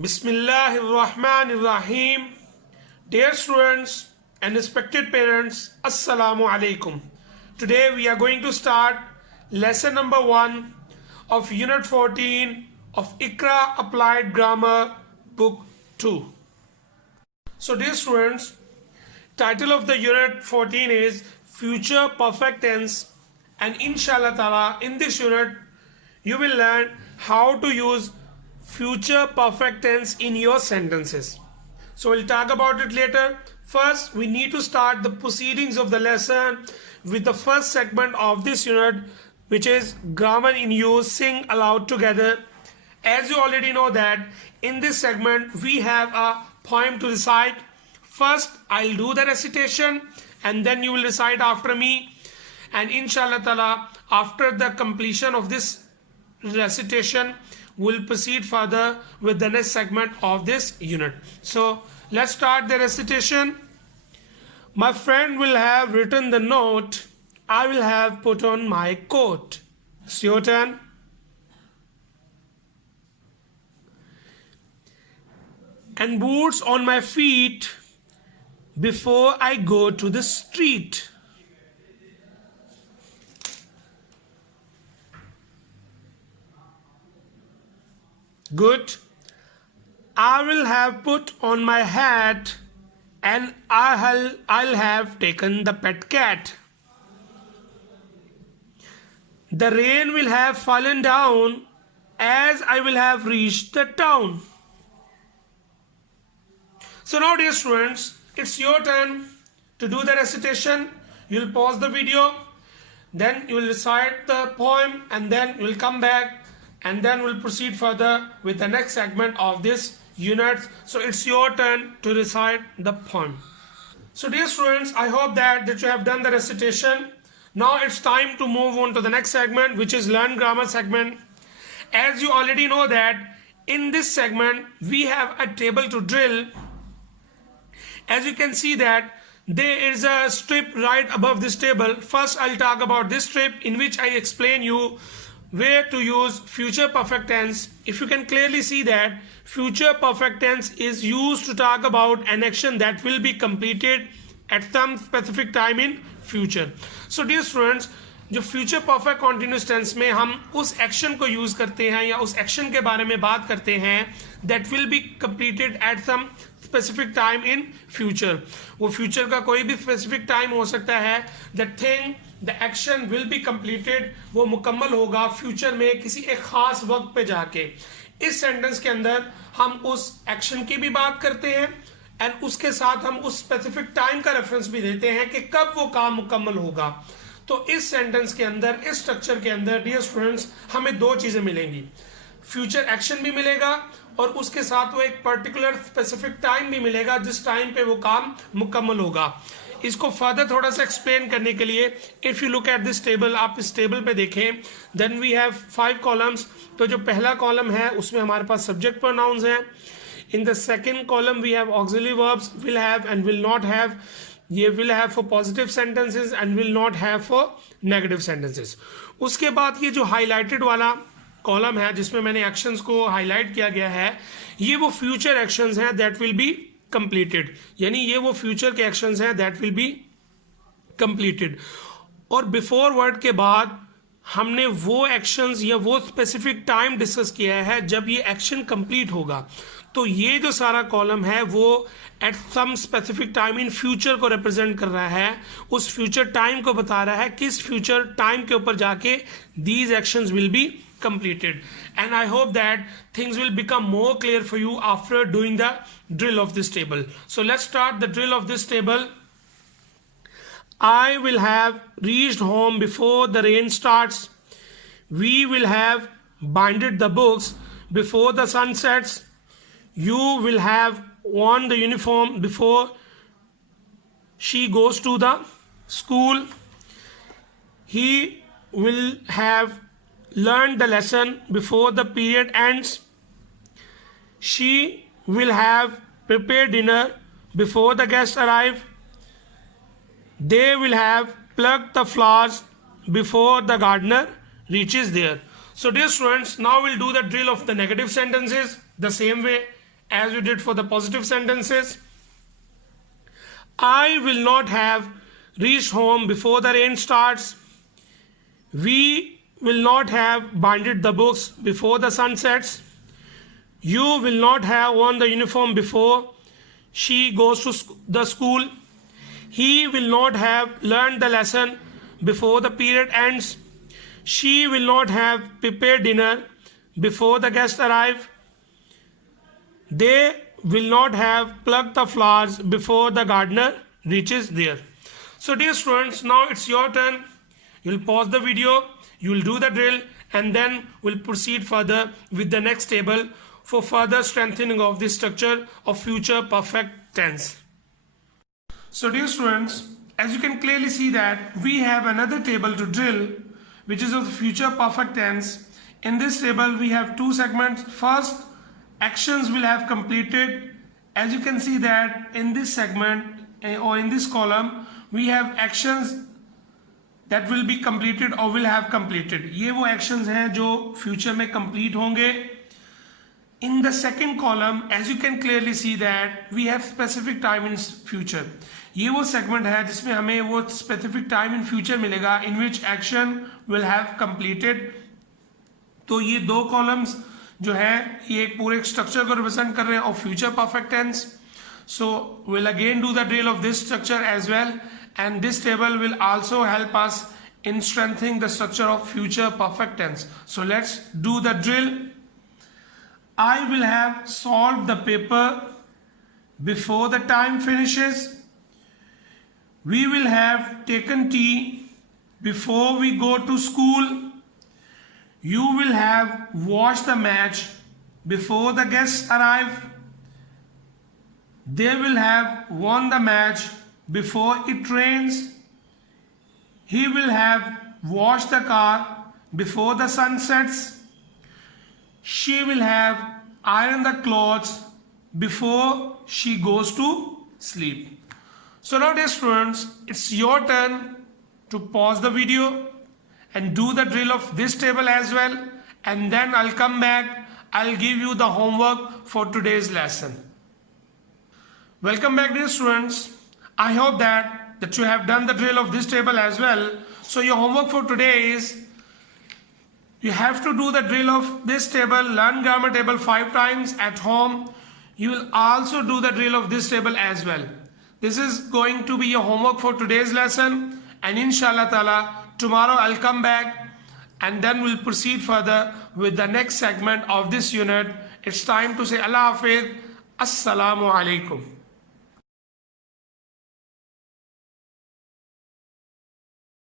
Bismillahirrahmanirrahim. Dear students and respected parents, Assalamu alaikum. Today we are going to start lesson number 1 of Unit 14 of Iqra Applied Grammar Book 2. So dear students, title of the Unit 14 is Future Perfect Tense, and inshallah ta'ala in this unit you will learn how to use future perfect tense in your sentences. So we'll talk about it later. First, we need to start the proceedings of the lesson with the first segment of this unit, which is grammar in use, sing aloud together. As you already know that in this segment we have a poem to recite. First, I'll do the recitation and then you will recite after me. And inshallah ta'ala, after the completion of this recitation, we'll proceed further with the next segment of this unit. So let's start the recitation. My friend will have written the note. I will have put on my coat. It's your turn. And boots on my feet before I go to the street. Good. I will have put on my hat and I'll have taken the pet cat. The rain will have fallen down as I will have reached the town. So now dear students, it's your turn to do the recitation. You'll pause the video, then you will recite the poem, and then you'll come back and then we'll proceed further with the next segment of this unit. So it's your turn to recite the poem. So dear students, I hope that you have done the recitation. Now it's time to move on to the next segment, which is learn grammar segment. As you already know that in this segment we have a table to drill. As you can see that there is a strip right above this table. First I'll talk about this strip in which I explain you where to use future perfect tense. If you can clearly see that future perfect tense is used to talk about an action that will be completed at some specific time in future. So dear students, जो future perfect continuous tense में हम उस action को use करते हैं या उस action के बारे में बात करते हैं that will be completed at some specific time in future. वो future का कोई भी specific time हो सकता है. That thing, the action will be completed, वो मुकम्मल होगा फ्यूचर में किसी एक खास वक्त पे जाके. इस सेंटेंस के अंदर हम उस एक्शन की भी बात करते हैं एंड उसके साथ हम उस स्पेसिफिक टाइम का रेफरेंस भी देते हैं कि कब वो काम मुकम्मल होगा. तो इस सेंटेंस के अंदर, इस स्ट्रक्चर के अंदर डियर स्टूडेंट्स हमें दो चीजें मिलेंगी. फ्यूचर एक्शन भी मिलेगा और उसके साथ वो एक पर्टिकुलर स्पेसिफिक टाइम भी मिलेगा जिस टाइम पे वो काम मुकम्मल होगा. इसको फर्दर थोड़ा सा एक्सप्लेन करने के लिए if you look at this table, आप इस टेबल पे देखें, देन वी हैव 5 कॉलम्स. तो जो पहला कॉलम है उसमें हमारे पास सब्जेक्ट प्रोनाउंस हैं. In the second column we have auxiliary verbs, will have and will not have. ये will have for positive sentences and will not have for negative sentences. उसके बाद ये जो हाईलाइटेड वाला कॉलम है जिसमें मैंने एक्शंस को हाईलाइट किया गया है, ये वो फ्यूचर एक्शंस हैं दैट विल बी कंप्लीटेड. यानी ये वो फ्यूचर के एक्शंस हैं दैट विल बी कंप्लीटेड. और बिफोर वर्ड के बाद हमने वो एक्शंस या वो स्पेसिफिक टाइम डिस्कस किया है जब ये एक्शन कंप्लीट होगा. तो ये जो सारा कॉलम है वो at some specific time in future को रिप्रेजेंट कर रहा है. उस फ्यूचर टाइम को बता रहा है किस फ्यूचर टाइम के ऊपर जाके these actions will be completed. And I hope that things will become more clear for you after doing the drill of this table. So let's start the drill of this table. I will have reached home before the rain starts. We will have binded the books before the sun sets. You will have worn the uniform before she goes to the school. He will have learned the lesson before the period ends. She will have prepared dinner before the guests arrive. They will have plucked the flowers before the gardener reaches there. So dear students, now we'll do the drill of the negative sentences the same way. as we did for the positive sentences. I will not have reached home before the rain starts. We will not have binded the books before the sun sets. You will not have worn the uniform before she goes to the school. He will not have learned the lesson before the period ends. She will not have prepared dinner before the guests arrive. They will not have plucked the flowers before the gardener reaches there. So dear students, now it's your turn. You'll pause the video, you'll do the drill, and then we'll proceed further with the next table for further strengthening of the structure of future perfect tense. So dear students, as you can clearly see that we have another table to drill, which is of the future perfect tense. In this table we have two segments. First, actions will have completed. As you can see that in this segment or in this column we have actions that will be completed or will have completed. ये वो actions हैं जो future में complete होंगे. In the second column, as you can clearly see that we have specific time in future. ये वो segment है जिसमें हमें वो specific time in future मिलेगा in which action will have completed. तो ये दो columns जो है ये एक पूरे structure को represent कर रहे हैं of future perfect tense. So we'll again do the drill of this structure as well, and this table will also help us in strengthening the structure of future perfect tense. So let's do the drill. I will have solved the paper before the time finishes. We will have taken tea before we go to school. You will have watched the match before the guests arrive. They will have won the match before it rains. He will have washed the car before the sun sets. She will have ironed the clothes before she goes to sleep. So now dear students, it's your turn to pause the video and do the drill of this table as well, and then I'll come back. I'll give you the homework for today's lesson. Welcome back dear students. I hope that you have done the drill of this table as well. So your homework for today is you have to do the drill of this table, learn grammar table 5 times at home. You will also do the drill of this table as well. This is going to be your homework for today's lesson, and inshallah ta'ala tomorrow I'll come back and then we'll proceed further with the next segment of this unit. It's time to say Allah Hafiz. Assalamu alaikum.